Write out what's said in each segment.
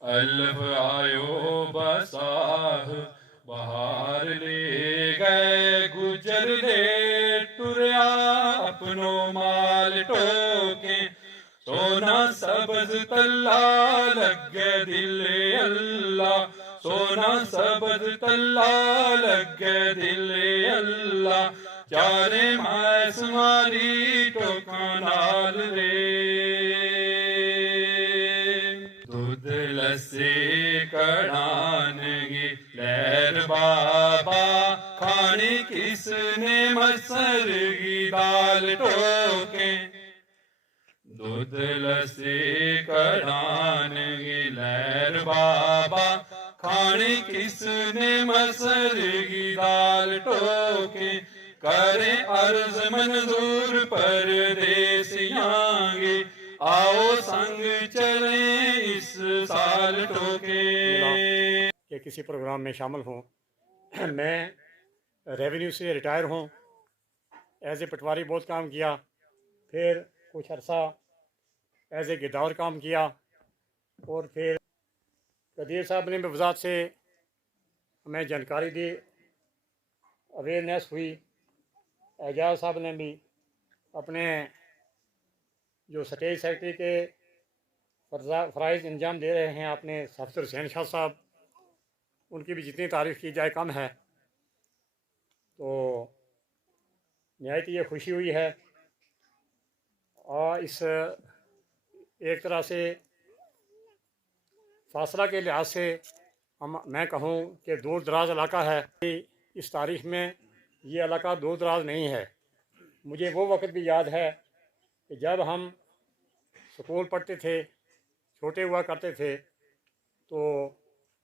الف آیو بساہ بہار لے گئے گجر دے ٹریا اپنو مال ٹوکے سونا سبز تلا لگ گئے دل اللہ سونا سبز تلا لگ گئے دل اللہ چارے مائس ماری ٹوکا نال رے دودھ لسی کڑانگی لہر بابا کھانی کس نے مسر کی دال ٹوکے دودھ لسی کڑانگی لہر بابا کھانی کس نے مسر کی دال ٹوکے کرے عرض منظور پردیسیاں گے آؤ سنگ چلیں اس سال ٹوکے کہ کسی پروگرام میں شامل ہوں۔ میں ریونیو سے ریٹائر ہوں، ایز اے پٹواری بہت کام کیا، پھر کچھ عرصہ ایز اے گداور کام کیا، اور پھر قدیر صاحب نے بھی وضاحت سے ہمیں جانکاری دی، اویئرنیس ہوئی۔ اعجاز صاحب نے بھی اپنے جو اسٹیج سیکرٹری کے فرائض انجام دے رہے ہیں، آپ نے حافظ حسین شاہ صاحب، ان کی بھی جتنی تعریف کی جائے کم ہے۔ تو نہایت یہ خوشی ہوئی ہے، اور اس ایک طرح سے فاصلہ کے لحاظ سے میں کہوں کہ دور دراز علاقہ ہے۔ اس تاریخ میں یہ علاقہ دور دراز نہیں ہے۔ مجھے وہ وقت بھی یاد ہے کہ جب ہم سکول پڑھتے تھے، چھوٹے ہوا کرتے تھے، تو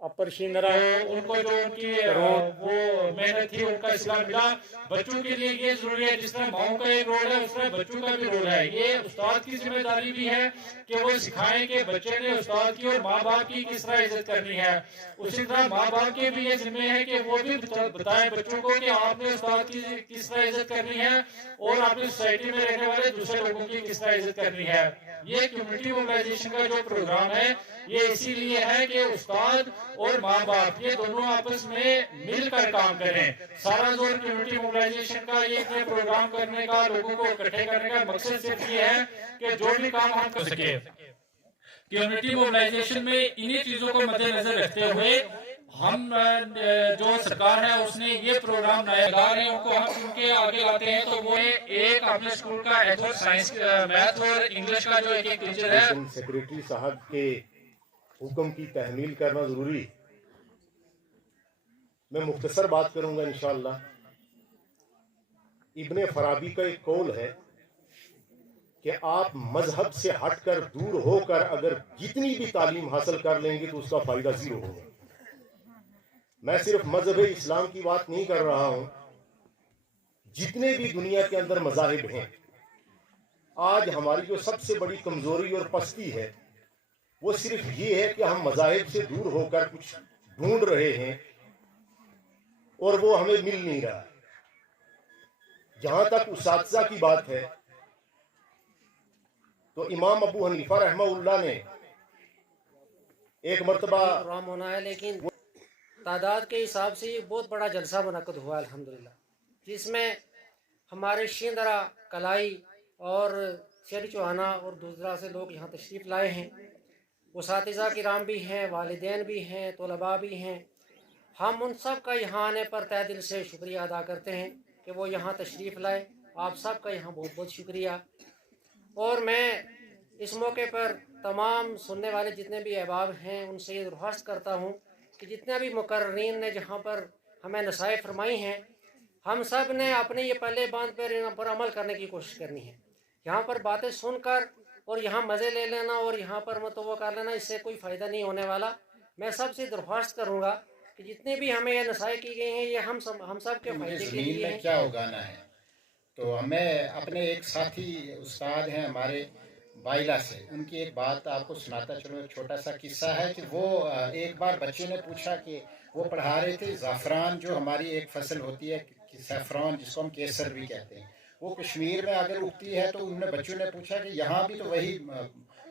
اپر شیندرا ان کو جو ان کی وہ محنت تھی ان کا اصلاح ملا۔ بچوں کے لیے یہ ضروری ہے، جس طرح ماؤں کا ایک رول ہے اس طرح بچوں کا بھی رول ہے۔ یہ استاد کی ذمہ داری بھی ہے کہ وہ سکھائیں کہ بچے نے استاد کی اور ماں باپ کی کس طرح عزت کرنی ہے۔ اسی طرح ماں باپ کے بھی یہ ذمہ ہے کہ وہ بھی بتائیں بچوں کو کہ آپ نے استاد کی کس طرح عزت کرنی ہے اور اپنی سوسائٹی میں رہنے والے دوسرے لوگوں کی کس طرح عزت کرنی ہے۔ یہ کمیونٹی موبلائزیشن کا جو پروگرام ہے یہ اسی لیے ہے کہ استاد اور ماں باپ یہ دونوں آپس میں مل کر کام کریں۔ سارا زور کمیونٹی موبلائزیشن کا یہ پروگرام کرنے کا، لوگوں کو اکٹھے کرنے کا مقصد صرف یہ ہے کہ جو بھی کام ہم کر سکے۔ کمیونٹی موبلائزیشن میں انہی چیزوں کو مد نظر رکھتے ہوئے ہم جو سرکار ہے اس نے یہ پروگرام نئے اداروں کو ہم ان کے آگے لاتے ہیں، تو وہ ایک اپنے اسکول کا سائنس میتھ اور انگلش کا جو ایک ٹیچر ہے۔ سیکریٹری صاحب کے حکم کی تحمیل کرنا ضروری۔ میں مختصر بات کروں گا انشاءاللہ۔ ابن فارابی کا ایک قول ہے کہ آپ مذہب سے ہٹ کر دور ہو کر اگر جتنی بھی تعلیم حاصل کر لیں گے تو اس کا فائدہ زیرو ہوگا۔ میں صرف مذہب اسلام کی بات نہیں کر رہا ہوں، جتنے بھی دنیا کے اندر مذاہب ہیں، آج ہماری جو سب سے بڑی کمزوری اور پستی ہے وہ صرف یہ ہے کہ ہم مذاہب سے دور ہو کر کچھ ڈھونڈ رہے ہیں اور وہ ہمیں مل نہیں رہا۔ جہاں تک اساتذہ کی بات ہے تو امام ابو حنیفہ رحمہ اللہ نے ایک مرتبہ پروگرام ہونا ہے، لیکن تعداد کے حساب سے یہ بہت بڑا جلسہ منعقد ہوا الحمدللہ، جس میں ہمارے شیندرا، کلائی اور شہری چوہانا اور دوسرا سے لوگ یہاں تشریف لائے ہیں۔ اساتذہ کرام بھی ہیں، والدین بھی ہیں، طلباء بھی ہیں۔ ہم ان سب کا یہاں آنے پر تہ دل سے شکریہ ادا کرتے ہیں کہ وہ یہاں تشریف لائے۔ آپ سب کا یہاں بہت بہت شکریہ۔ اور میں اس موقع پر تمام سننے والے جتنے بھی احباب ہیں ان سے یہ درخواست کرتا ہوں کہ جتنے بھی مقررین نے جہاں پر ہمیں نصائح فرمائی ہیں، ہم سب نے اپنے یہ پہلے باندھ پر عمل کرنے کی کوشش کرنی ہے۔ یہاں پر باتیں سن کر اور یہاں مزے لے لینا اور یہاں پر متوقع کر لینا، اس سے کوئی فائدہ نہیں ہونے والا۔ میں سب سے درخواست کروں گا کہ جتنے بھی ہمیں یہ نصائح کی گئی ہیں یہ ہم سب کے فائدے کے زمین لیے میں ہیں۔ کیا اگانا ہے، تو ہمیں اپنے ایک ساتھی استاد ہیں ہمارے بائلہ سے، ان کی ایک بات آپ کو سناتا چلوں۔ ایک چھوٹا سا قصہ ہے کہ وہ ایک بار بچے نے پوچھا کہ وہ پڑھا رہے تھے زعفران جو ہماری ایک فصل ہوتی ہے، سیفران جس کو ہم کیسر بھی کہتے ہیں، وہ کشمیر میں اگر اگتی ہے تو ان نے بچوں نے پوچھا کہ یہاں بھی تو وہی